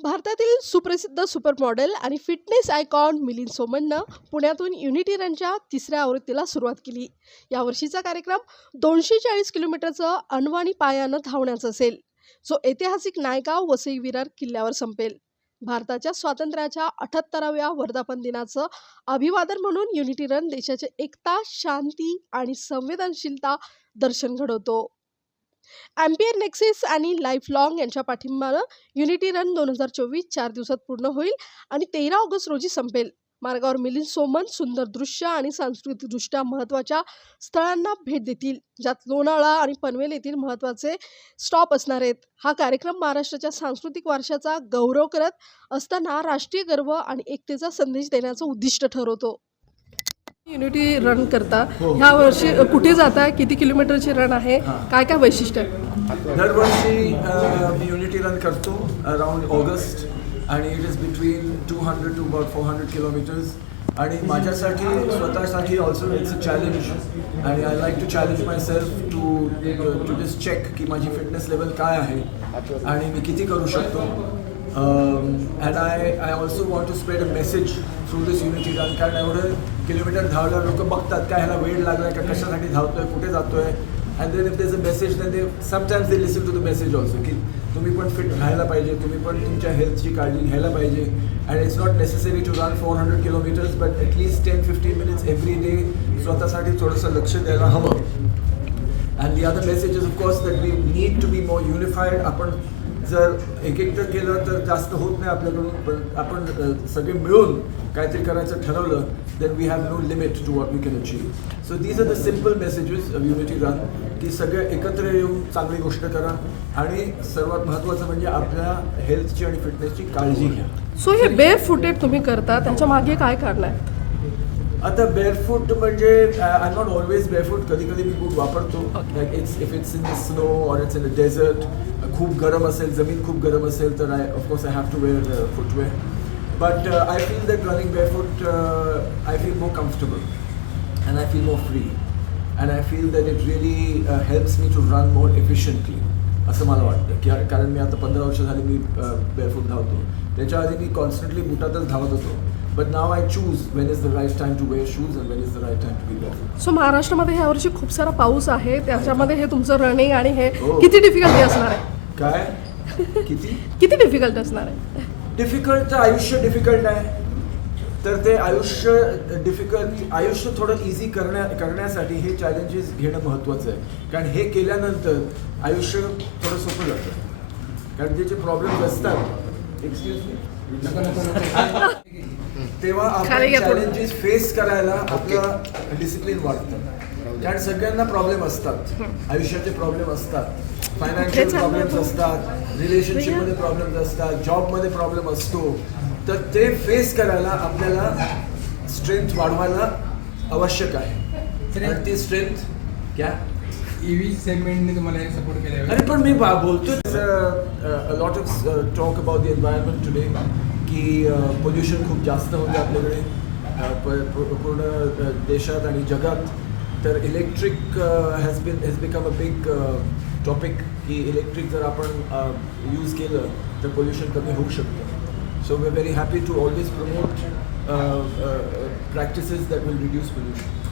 भारतातील सुप्रसिद्ध super model आणि फिटनेस आयकॉन मिलिंद सोमननं पुण्यातून युनिटी रनच्या तिसऱ्या आवृत्तीला सुरुवात केली. यावर्षीचा कार्यक्रम दोनशे चाळीस किलोमीटरचं अनवाणी पायानं धावण्याचा असेल. जो ऐतिहासिक नायगाव वसई विरार किल्ल्यावर संपेल. भारताच्या स्वातंत्र्याच्या अठ्याहत्तराव्या वर्धापन दिनाचं अभिवादन म्हणून युनिटी रन देशाची एकता शांती आणि संवेदनशीलता दर्शन घडवतो. ॲम्पियर नेक्सिस आणि लाईफ लॉंग यांच्या पाठिंबानं युनिटी रन दोन हजार चोवीस चार दिवसात पूर्ण होईल आणि तेरा ऑगस्ट रोजी संपेल. मार्गावर मिलिंद सोमन सुंदर दृश्य आणि सांस्कृतिकदृष्ट्या महत्त्वाच्या स्थळांना भेट देतील ज्यात लोणावळा आणि पनवेल येथील महत्त्वाचे स्टॉप असणार आहेत. हा कार्यक्रम महाराष्ट्राच्या सांस्कृतिक वारशाचा गौरव करत असताना राष्ट्रीय गर्व आणि एकतेचा संदेश देण्याचं उद्दिष्ट ठरवतो. युनिटी रन करता? ह्या वर्षी कुठे जाता? किती किलोमीटरची रन आहे? काय काय वैशिष्ट्य आहे? दरवर्षी मी युनिटी रन करतो अराउंड ऑगस्ट आणि it is between two hundred to about four hundred kilometres. आणि माझ्यासाठी स्वतःसाठी ऑल्सो इट्स अ चॅलेंज आणि I like to challenge myself to to just check की माझी फिटनेस लेवल काय आहे. आणि मी किती करू शकतो. And I I also want to spread a message through this unity run कारण एवढं किलोमीटर धावल्यावर लोक बघतात का ह्याला वेळ लागलाय का कशासाठी धावतोय कुठे जातोय? And then if there's a message then they sometimes they listen to the message also की तुम्ही पण फिट राहायला पाहिजे तुम्ही पण तुमच्या हेल्थची काळजी घ्यायला पाहिजे. And it's not necessary to run four hundred kilometres but at least ten fifteen minutes every day स्वतःसाठी थोडंसं लक्ष द्यायला हवं. And the other message is of course that we need to be more unified आपण जर एक एकटं केलं तर जास्त होत नाही आपल्याकडून पण आपण सगळे मिळून काहीतरी करायचं ठरवलं then we have no limit to what we can achieve so these are the simple messages unity run की सगळे एकत्र येऊन चांगली गोष्ट करा आणि सर्वात महत्त्वाचं म्हणजे आपल्या हेल्थची आणि फिटनेसची काळजी घ्या. सो हे बे फुटेड तुम्ही करता त्याच्यामागे काय कारण आहे आता बेअरफूट म्हणजे आय नॉट ऑलवेज बेअरफूट कधी कधी मी बूट वापरतो. Like it's if it's in the snow or it's in the desert खूप गरम असेल जमीन खूप गरम असेल तर I of course I have to wear footwear but I feel that running barefoot I feel more comfortable and I feel more free and I feel that it really helps me to run more efficiently असं मला वाटतं. की कारण मी आता पंधरा वर्ष झाली मी barefoot धावतो. त्याच्या आधी मी कॉन्स्टंटली बुटातच धावत होतो. But now I choose when is the right time to wear shoes and when is the right time to be barefoot so महाराष्ट्रामध्ये ह्या वर्षी खूप सारा पाऊस आहे. त्याच्यामध्ये हे तुमचं रनिंग आणि हे हो. किती डिफिकल्टी असणार आहे? काय? किती? किती डिफिकल्ट असणार आहे? डिफिकल्ट तर आयुष्य डिफिकल्ट आहे. तर ते आयुष्य डिफिकल्ट आयुष्य थोडं इझी करण्या करण्यासाठी हे चॅलेंजेस घेणं महत्त्वाचं आहे. कारण हे केल्यानंतर आयुष्य थोडं सोपं जातं. कारण ते जे प्रॉब्लेम्स असतात एक्सक्यूज मी तेव्हा आपण. चॅलेंजेस फेस करायला आपलं डिसिप्लिन वाढतं. कारण सगळ्यांना प्रॉब्लेम असतात. आयुष्याचे प्रॉब्लेम असतात. Financial problems. असतात. रिलेशनशिपमध्ये प्रॉब्लेम्स असतात. जॉबमध्ये प्रॉब्लेम असतो. तर ते फेस करायला आपल्याला स्ट्रेंथ वाढवायला आवश्यक आहे. आणि ती स्ट्रेंथ क्या ईव्ही सेगमेंटने तुम्हाला सपोर्ट केलं अरे पण मी बा- बोलतोय lot of talk about the environment today की पोल्युशन खूप जास्त होते आपल्याकडे. पूर्ण देशात आणि जगात. तर electric has been has become a big topic की इलेक्ट्रिक जर आपण यूज केलं तर पोल्युशन कमी होऊ शकतं. So we're very happy to always promote uh, uh, uh, practices that will reduce pollution.